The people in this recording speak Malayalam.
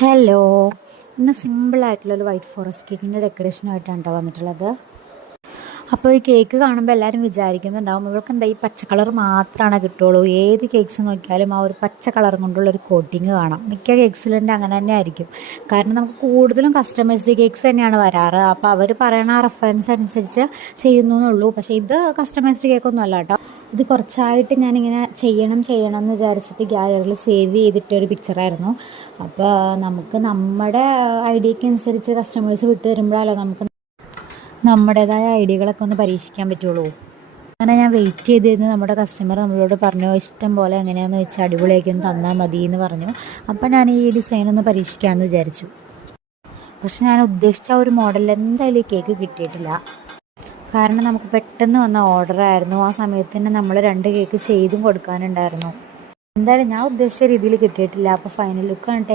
ഹലോ, ഇന്ന് സിമ്പിളായിട്ടുള്ളൊരു വൈറ്റ് ഫോറസ്റ്റ് കേക്കിൻ്റെ ഡെക്കറേഷനായിട്ടാണ് കേട്ടോ വന്നിട്ടുള്ളത്. അപ്പോൾ ഈ കേക്ക് കാണുമ്പോൾ എല്ലാവരും വിചാരിക്കുന്നുണ്ടാവും ഇവർക്ക് എന്താ ഈ പച്ച കളർ മാത്രമാണ് കിട്ടുള്ളൂ. ഏത് കേക്ക്സ് നോക്കിയാലും ആ ഒരു പച്ച കളർ കൊണ്ടുള്ളൊരു കോട്ടിങ് കാണാം. മിക്ക കേക്ക്സിലുണ്ട് അങ്ങനെ തന്നെ ആയിരിക്കും. കാരണം നമുക്ക് കൂടുതലും കസ്റ്റമൈസ്ഡ് കേക്ക്സ് തന്നെയാണ് വരാറ്. അപ്പോൾ അവർ പറയണ റെഫറൻസ് അനുസരിച്ച് ചെയ്യുന്നു എന്നുള്ളൂ. പക്ഷേ ഇത് കസ്റ്റമൈസ്ഡ് കേക്കൊന്നും അല്ല കേട്ടോ. ഇത് കുറച്ചായിട്ട് ഞാനിങ്ങനെ ചെയ്യണം എന്ന് വിചാരിച്ചിട്ട് ഗാലറിയിൽ സേവ് ചെയ്തിട്ടൊരു പിക്ചറായിരുന്നു. അപ്പോൾ നമുക്ക് നമ്മുടെ ഐഡിയക്ക് അനുസരിച്ച് കസ്റ്റമേഴ്സ് വിട്ട് തരുമ്പോഴല്ലോ നമുക്ക് നമ്മുടേതായ ഐഡിയകളൊക്കെ ഒന്ന് പരീക്ഷിക്കാൻ പറ്റുള്ളൂ. അങ്ങനെ ഞാൻ വെയിറ്റ് ചെയ്തിരുന്നു. നമ്മുടെ കസ്റ്റമർ നമ്മളോട് പറഞ്ഞു ഇഷ്ടം പോലെ എങ്ങനെയാണെന്ന് വെച്ചാൽ അടിപൊളിയാക്കി ഒന്ന് തന്നാൽ മതി എന്ന് പറഞ്ഞു. അപ്പോൾ ഞാൻ ഈ ഡിസൈൻ ഒന്ന് പരീക്ഷിക്കാമെന്ന് വിചാരിച്ചു. പക്ഷെ ഞാൻ ഉദ്ദേശിച്ച ഒരു മോഡലിൽ എന്തായാലും ഈ കേക്ക് കിട്ടിയിട്ടില്ല. കാരണം നമുക്ക് പെട്ടെന്ന് വന്ന ഓർഡറായിരുന്നു. ആ സമയത്ത് തന്നെ നമ്മൾ 2 കേക്ക് ചെയ്തും കൊടുക്കാനുണ്ടായിരുന്നു. എന്തായാലും ഞാൻ ഉദ്ദേശിച്ച രീതിയിൽ കിട്ടിയിട്ടില്ല. അപ്പോൾ ഫൈനൽ ലുക്ക് കണ്ടിട്ട്